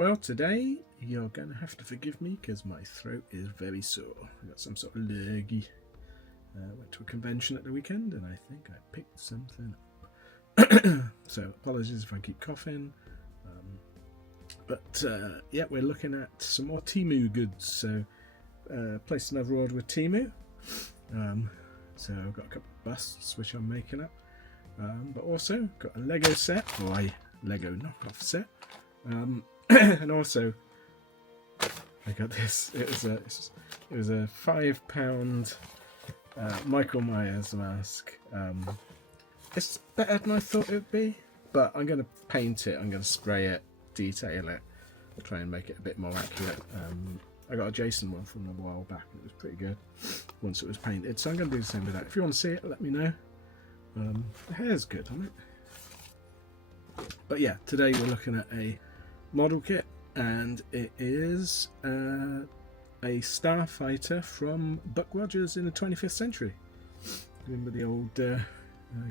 Well, today you're going to have to forgive me because my throat is very sore. I got some sort of lurgy. Went to a convention at the weekend and I think I picked something up. So apologies if I keep coughing. But yeah, we're looking at some more Temu goods. So placed another order with Temu. So I've got a couple of busts which I'm making up. But also got a Lego set, or a Lego knockoff set. And also I got this. It was a £5 Michael Myers mask. It's better than I thought it would be, but I'm going to paint it. I'm going to spray it, detail it, try and make it a bit more accurate. I got a Jason one from a while back and it was pretty good once it was painted, so I'm going to do the same with that. If you want to see it, let me know. The hair's good on it. But yeah, today we're looking at a model kit, and it is a Starfighter from Buck Rogers in the 25th century. Remember the old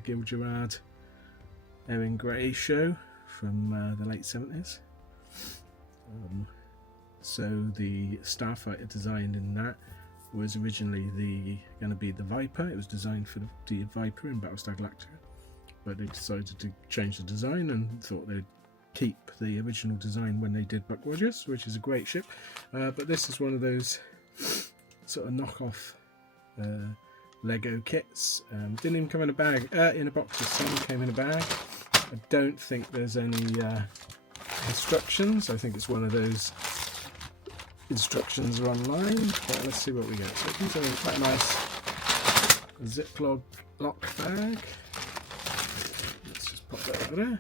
Gil Gerard, Erin Gray show from the late 70s? So the Starfighter designed in that was originally going to be the Viper. It was designed for the Viper in Battlestar Galactica, but they decided to change the design and thought they'd keep the original design when they did Buck Rogers, which is a great ship. But this is one of those sort of knockoff Lego kits. Didn't even come in a bag, in a box. Some came in a bag. I don't think there's any instructions. I think it's one of those instructions are online. But let's see what we get. So these are quite a nice Ziploc lock bag. Let's just pop that over there.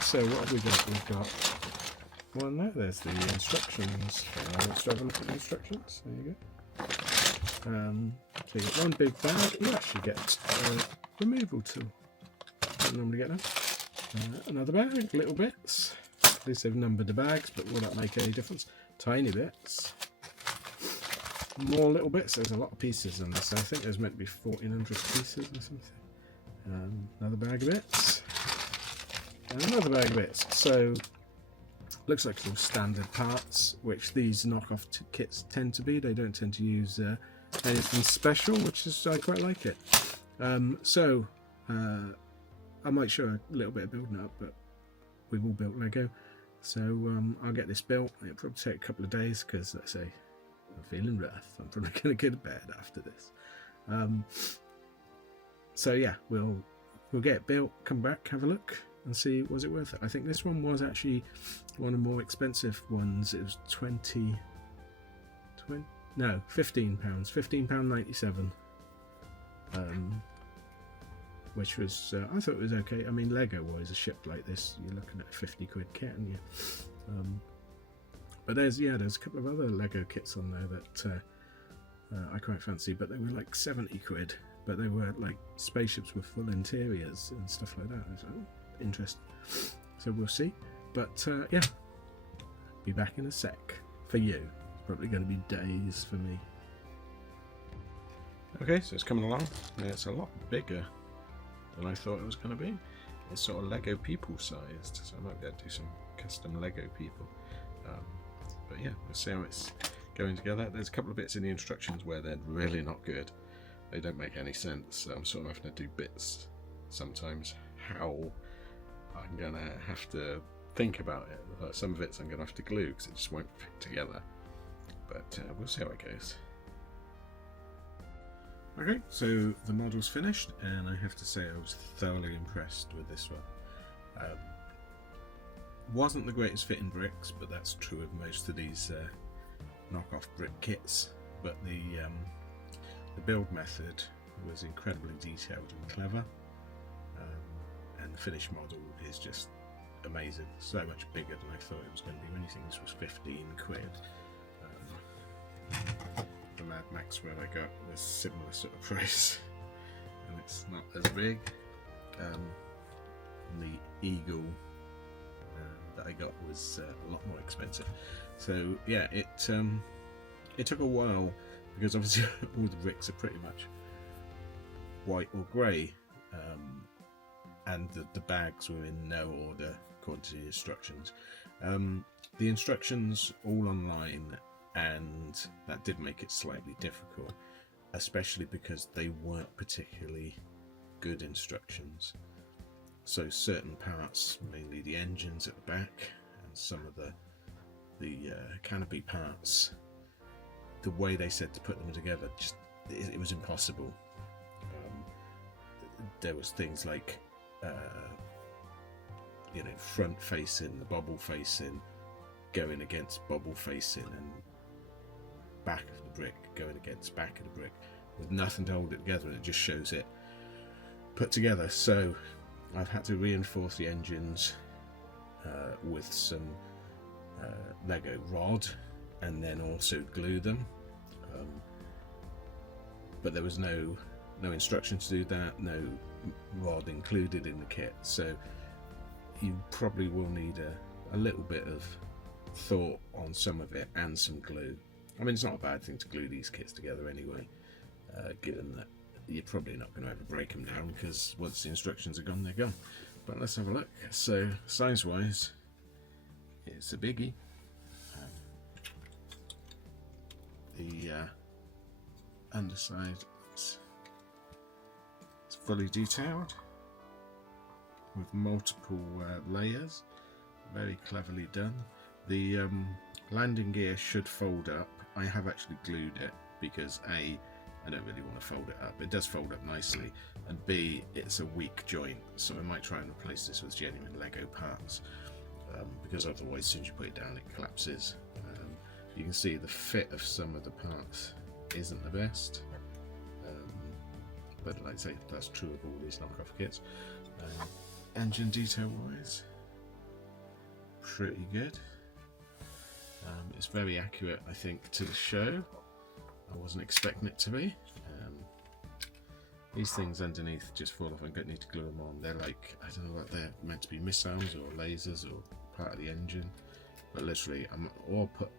So what have we got? We've got one there. There's the instructions. Let's have a look at the instructions. There you go. So you get one big bag. You actually get a removal tool. Don't normally get them. Another bag, little bits. At least they've numbered the bags, but will that make any difference? Tiny bits. More little bits. There's a lot of pieces in this. I think there's meant to be 1,400 pieces or something. Another bag of bits. And another bag of bits. So looks like some standard parts, which these knockoff kits tend to be. They don't tend to use anything special, which is I quite like it. I might show a little bit of building up, but we've all built Lego, so I'll get this built. It'll probably take a couple of days because, let's say, I'm feeling rough. I'm probably going to go to bed after this. So yeah, we'll get it built, come back, have a look, and see was it worth it. I think this one was actually one of the more expensive ones. It was £15, £15.97, which was I thought it was okay. I mean, Lego wise, a ship like this, you're looking at a 50 quid kit, aren't you? But there's a couple of other Lego kits on there that I quite fancy, but they were like 70 quid. But they were like spaceships with full interiors and stuff like that. I was like, oh, interesting. So we'll see. But yeah, be back in a sec. For you, it's probably going to be days for me. Okay, so it's coming along. It's a lot bigger than I thought it was going to be. It's sort of Lego people sized, so I might be able to do some custom Lego people. But yeah, we'll see how it's going together. There's a couple of bits in the instructions where they're really not good. They don't make any sense. So I'm sort of having to do bits sometimes how I'm going to have to think about it. Like some bits I'm going to have to glue because it just won't fit together. But we'll see how it goes. Okay, so the model's finished, and I have to say I was thoroughly impressed with this one. Wasn't the greatest fitting bricks, but that's true of most of these knockoff brick kits. But the build method was incredibly detailed and clever, and the finished model is just amazing. So much bigger than I thought it was going to be. When you think this was 15 quid. The Mad Max where I got was similar sort of price, and it's not as big. The Eagle that I got was a lot more expensive. So yeah, it took a while because obviously all the bricks are pretty much white or grey, and the bags were in no order according to the instructions. The instructions all online, and that did make it slightly difficult, especially because they weren't particularly good instructions. So certain parts, mainly the engines at the back and some of the canopy parts, the way they said to put them together, just it was impossible. There was things like front facing, the bobble facing going against bobble facing, and back of the brick going against back of the brick, with nothing to hold it together, and it just shows it put together. So I've had to reinforce the engines with some Lego rod, and then also glue them, but there was no instruction to do that, no rod included in the kit, so you probably will need a little bit of thought on some of it and some glue. I mean, it's not a bad thing to glue these kits together anyway, given that you're probably not going to ever break them down, because once the instructions are gone, they're gone. But let's have a look. So size wise, it's a biggie. The underside is fully detailed with multiple layers, very cleverly done. The landing gear should fold up. I have actually glued it because A, I don't really want to fold it up. It does fold up nicely, and B, it's a weak joint, so I might try and replace this with genuine Lego parts, because otherwise as soon as you put it down it collapses. You can see the fit of some of the parts isn't the best, but like I say, that's true of all these knockoff kits. Engine detail wise, pretty good. It's very accurate, I think, to the show. I wasn't expecting it to be. These things underneath just fall off. I don't need to glue them on. They're like, I don't know what they're meant to be, missiles or lasers or part of the engine. But literally, I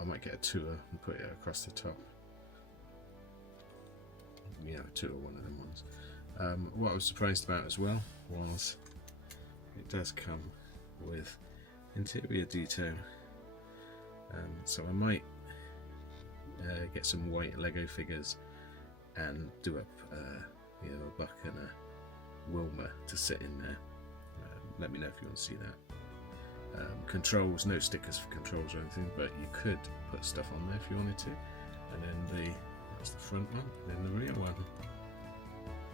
might get a tour and put it across the top. Yeah, a tour, one of them ones. What I was surprised about as well was it does come with interior detail. So I might get some white Lego figures and do up a Buck and a Wilma to sit in there. Let me know if you want to see that. Controls, no stickers for controls or anything, but you could put stuff on there if you wanted to. And then that's the front one, and then the rear one,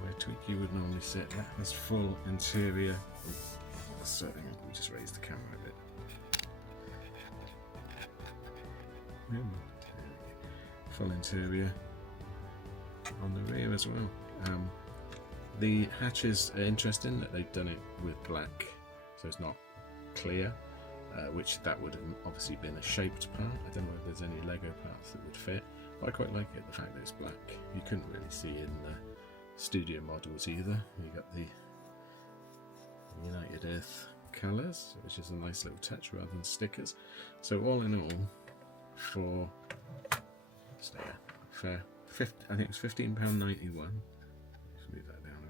where Tweaky would normally sit. That's full interior. So let me just raise the camera a bit. Full interior on the rear as well. The hatches are interesting that they've done it with black, so it's not clear, which that would have obviously been a shaped part. I don't know if there's any Lego parts that would fit, but I quite like it, the fact that it's black. You couldn't really see in the studio models either. You got the United Earth colours, which is a nice little touch rather than stickers. So all in all, for I think it was £15.91. Just move that down a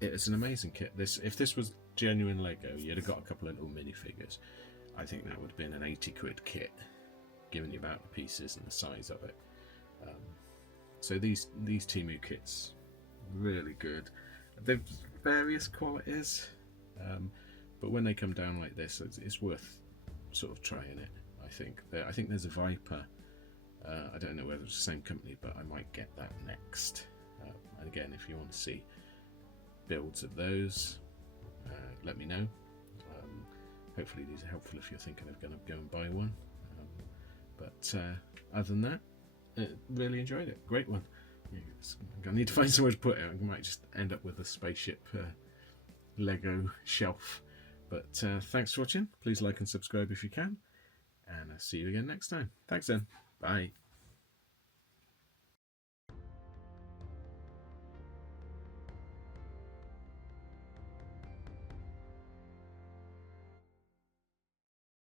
bit. It's an amazing kit. If this was genuine Lego, you'd have got a couple of little minifigures. I think that would have been an 80 quid kit, given the amount of pieces and the size of it. So these Temu kits, really good. They've various qualities, but when they come down like this, it's worth sort of trying it. I think there's a Viper. I don't know whether it's the same company, but I might get that next. And again, if you want to see builds of those, let me know. Hopefully these are helpful if you're thinking of going to go and buy one. But other than that, really enjoyed it. Great one. I need to find somewhere to put it. I might just end up with a spaceship Lego shelf. But thanks for watching. Please like and subscribe if you can. And I'll see you again next time. Thanks then. Bye.